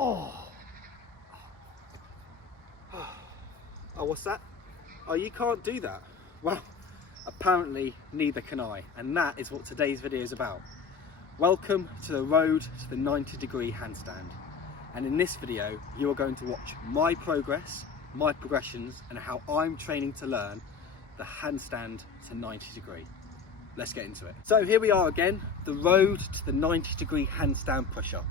Oh, what's that? Oh, you can't do that. Well, apparently neither can I, and that is what today's video is about. Welcome to the road to the 90-degree handstand. And in this video, you are going to watch my progress, my progressions, and how I'm training to learn the handstand to 90-degree. Let's get into it. So here we are again, the road to the 90-degree handstand push-up.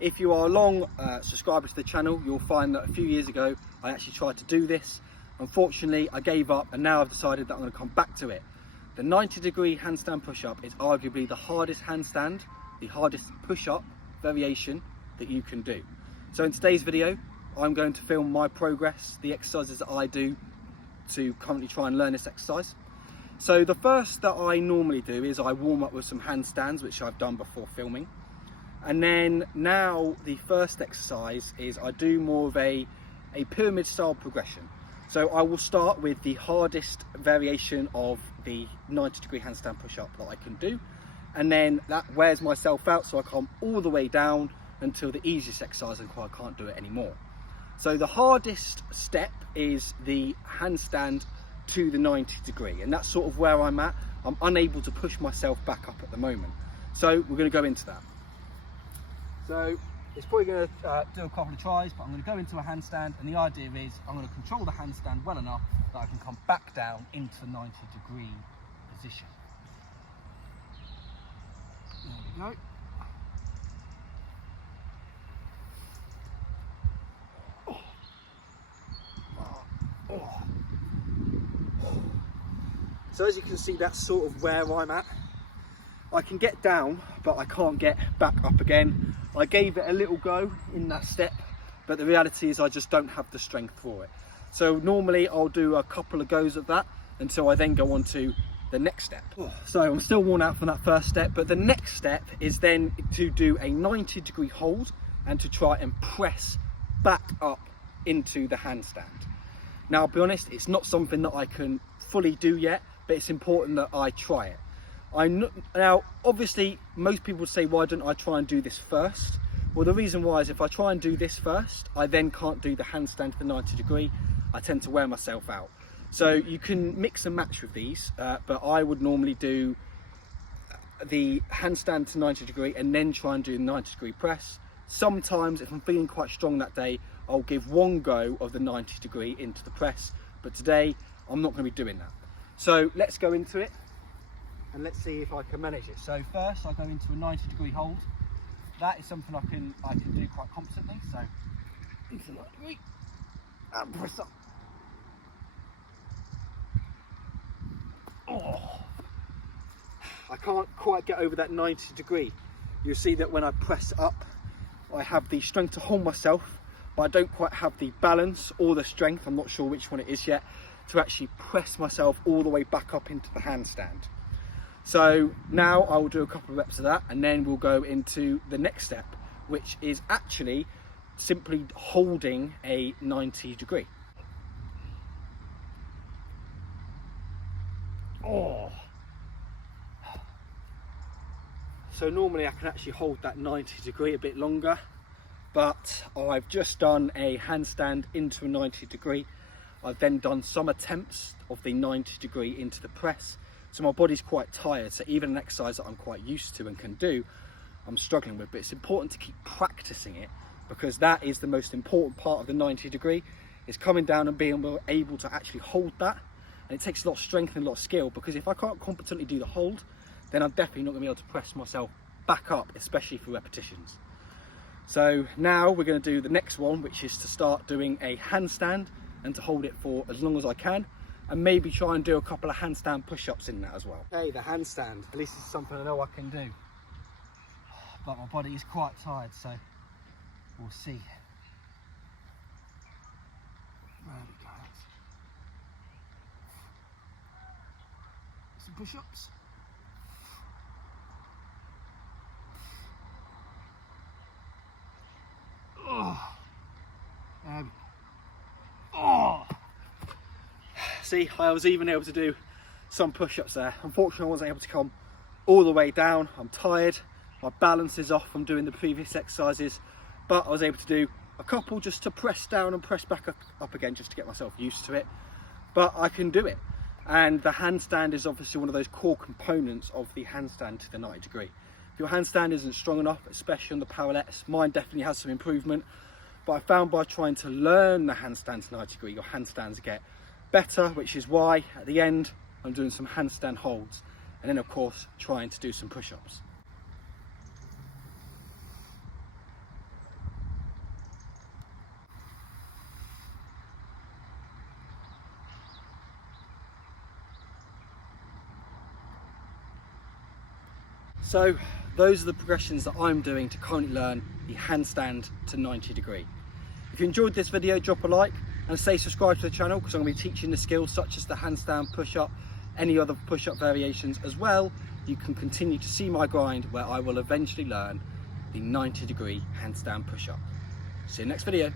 If you are a long subscriber to the channel, you'll find that a few years ago, I actually tried to do this. Unfortunately, I gave up, and now I've decided that I'm going to come back to it. The 90-degree handstand push-up is arguably the hardest handstand, the hardest push-up variation that you can do. So in today's video, I'm going to film my progress, the exercises that I do to currently try and learn this exercise. So the first that I normally do is I warm up with some handstands, which I've done before filming. And then now the first exercise is I do more of a pyramid style progression. So I will start with the hardest variation of the 90-degree handstand push-up that I can do. And then that wears myself out, so I come all the way down until the easiest exercise and I can't do it anymore. So the hardest step is the handstand to the 90-degree, and that's sort of where I'm at. I'm unable to push myself back up at the moment. So we're going to go into that. So it's probably going to do a couple of tries, but I'm going to go into a handstand, and the idea is I'm going to control the handstand well enough that I can come back down into the 90-degree position. There we go. So as you can see, that's sort of where I'm at. I can get down, but I can't get back up again. I gave it a little go in that step, but the reality is I just don't have the strength for it. So normally I'll do a couple of goes of that until I then go on to the next step. So I'm still worn out from that first step, but the next step is then to do a 90-degree hold and to try and press back up into the handstand. Now, I'll be honest, it's not something that I can fully do yet, but it's important that I try it. Now, obviously, most people would say, why don't I try and do this first? Well, the reason why is if I try and do this first, I then can't do the handstand to the 90-degree. I tend to wear myself out. So you can mix and match with these, but I would normally do the handstand to 90-degree and then try and do the 90-degree press. Sometimes, if I'm feeling quite strong that day, I'll give one go of the 90-degree into the press, but today I'm not going to be doing that. So let's go into it and let's see if I can manage it. So first I go into a 90-degree hold. That is something I can do quite competently. So into 90-degree and press up. Oh, I can't quite get over that 90-degree. You'll see that when I press up, I have the strength to hold myself, but I don't quite have the balance or the strength, I'm not sure which one it is yet, to actually press myself all the way back up into the handstand. So now I will do a couple of reps of that, and then we'll go into the next step, which is actually simply holding a 90-degree. Oh. So normally I can actually hold that 90-degree a bit longer, but I've just done a handstand into a 90-degree. I've then done some attempts of the 90-degree into the press, so my body's quite tired. So even an exercise that I'm quite used to and can do, I'm struggling with. But it's important to keep practicing it, because that is the most important part of the 90-degree, is coming down and being able to actually hold that. And it takes a lot of strength and a lot of skill, because if I can't competently do the hold, then I'm definitely not going to be able to press myself back up, especially for repetitions. So now we're going to do the next one, which is to start doing a handstand and to hold it for as long as I can, and maybe try and do a couple of handstand push-ups in that as well. Okay, the handstand, at least it's something I know I can do, but my body is quite tired, so we'll see. There we go. Some push-ups. Oh. Oh. See, I was even able to do some push-ups there. Unfortunately, I wasn't able to come all the way down. I'm tired, my balance is off from doing the previous exercises, but I was able to do a couple just to press down and press back up again, just to get myself used to it. But I can do it. And the handstand is obviously one of those core components of the handstand to the 90 degree. If your handstand isn't strong enough, especially on the powerlets, mine definitely has some improvement. But I found by trying to learn the handstand to 90 degree, your handstands get better, which is why at the end I'm doing some handstand holds, and then of course trying to do some push-ups. So those are the progressions that I'm doing to currently learn the handstand to 90 degree. If you enjoyed this video, drop a like and say subscribe to the channel, because I'm going to be teaching the skills such as the handstand, push-up, any other push-up variations as well. You can continue to see my grind where I will eventually learn the 90 degree handstand push-up. See you next video.